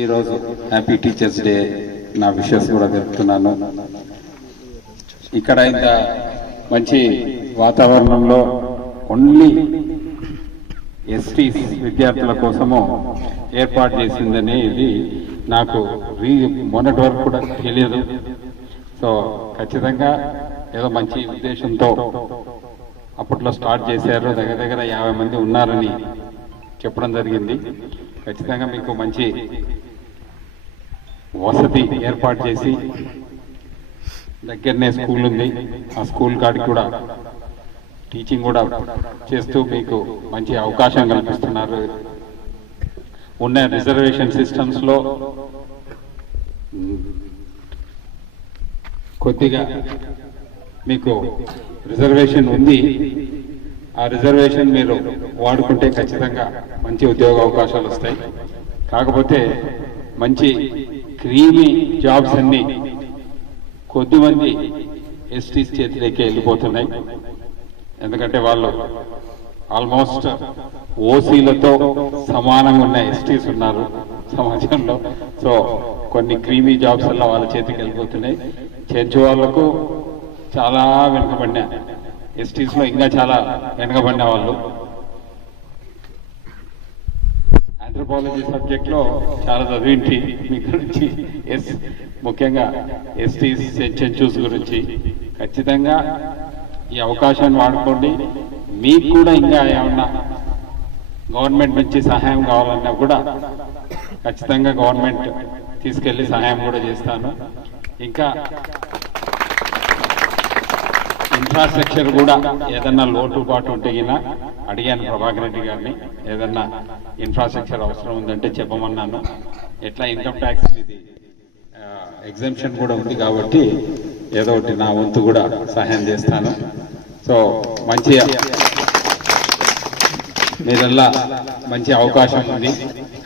ఈరోజు happy teachers day నా విషయం కూడా తెలుపుతున్నాను ఇక్కడ ఇంత మంచి వాతావరణంలో ఓన్లీ ఎస్టీ విద్యార్థుల కోసము ఏర్పాటు చేసిందని ఇది నాకు రీ మొన్నటి వరకు కూడా తెలియదు. సో ఖచ్చితంగా ఏదో మంచి ఉద్దేశంతో అప్పట్లో స్టార్ట్ చేశారు. దగ్గర దగ్గర యాభై మంది ఉన్నారని చెప్పడం జరిగింది. ఖచ్చితంగా మీకు మంచి వసతి ఏర్పాటు చేసి దగ్గరనే స్కూల్ ఉంది. ఆ స్కూల్ కాడికి కూడా టీచింగ్ కూడా చేస్తూ మీకు మంచి అవకాశం కల్పిస్తున్నారు. ఉన్న రిజర్వేషన్ సిస్టమ్స్లో కొద్దిగా మీకు రిజర్వేషన్ ఉంది. ఆ రిజర్వేషన్ మీరు వాడుకుంటే ఖచ్చితంగా మంచి ఉద్యోగ అవకాశాలు వస్తాయి. కాకపోతే మంచి క్రీమీ జాబ్స్ అన్ని కొద్దిమంది ఎస్టీస్ చేతిలోకి వెళ్ళిపోతున్నాయి. ఎందుకంటే వాళ్ళు ఆల్మోస్ట్ ఓసీలతో సమానంగా ఉన్న ఎస్టీస్ ఉన్నారు సమాజంలో. సో కొన్ని క్రీమీ జాబ్స్ వల్ల వాళ్ళ చేతికి వెళ్ళిపోతున్నాయి. చెంచు వాళ్ళకు చాలా వెనుకబడిన ఎస్టీస్లో ఇంకా చాలా వెనుకబడిన వాళ్ళు. ఆంథ్రోపాలజీ సబ్జెక్ట్లో చాలా చదివింటి మీ గురించి ఎస్ ముఖ్యంగా ఎస్టీస్ చెంచూస్ గురించి. ఖచ్చితంగా ఈ అవకాశాన్ని వాడుకోండి. మీకు కూడా ఇంకా ఏమన్నా గవర్నమెంట్ నుంచి సహాయం కావాలన్నా కూడా ఖచ్చితంగా గవర్నమెంట్ తీసుకెళ్ళి సహాయం కూడా చేస్తాను. ఇంకా ఇన్ఫ్రాస్ట్రక్చర్ కూడా ఏదన్నా లోటుపాటు ఉంటే గిన అడిగాను ప్రభాకర్ రెడ్డి గారిని ఏదన్నా ఇన్ఫ్రాస్ట్రక్చర్ అవసరం ఉందంటే చెప్పమన్నాను. ఎట్లా ఇన్కమ్ ట్యాక్స్ ఇది? ఎగ్జామ్షన్ కూడా ఉంది కాబట్టి ఏదో ఒకటి నా వంతు కూడా సహాయం చేస్తాను. సో మంచి మీరల్లా మంచి అవకాశం ఉంది.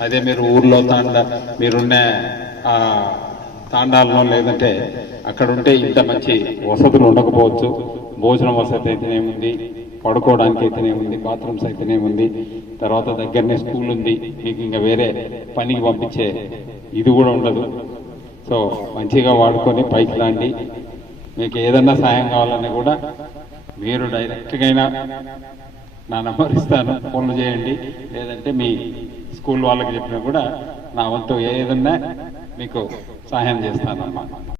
అదే మీరు ఊర్లో తాండ మీరున్న తాండాలలో లేదంటే అక్కడ ఉంటే ఇంత మంచి వసతులు ఉండకపోవచ్చు. భోజనం వసతి అయితేనేముంది పడుకోవడానికి అయితేనేముంది బాత్రూమ్స్ అయితేనేముంది తర్వాత దగ్గరనే స్కూల్ ఉంది మీకు ఇంకా వేరే పనికి పంపించే ఇది కూడా ఉండదు. సో మంచిగా వాడుకొని పైకి లాండి. మీకు ఏదన్నా సాయం కావాలన్నా కూడా మీరు డైరెక్ట్గా అయినా నా నంబర్ ఇస్తాను ఫోన్లు చేయండి. లేదంటే మీ స్కూల్ వాళ్ళకి చెప్పినా కూడా నా వంతు ఏదన్నా మీకు సహాయం చేస్తానమ్మా.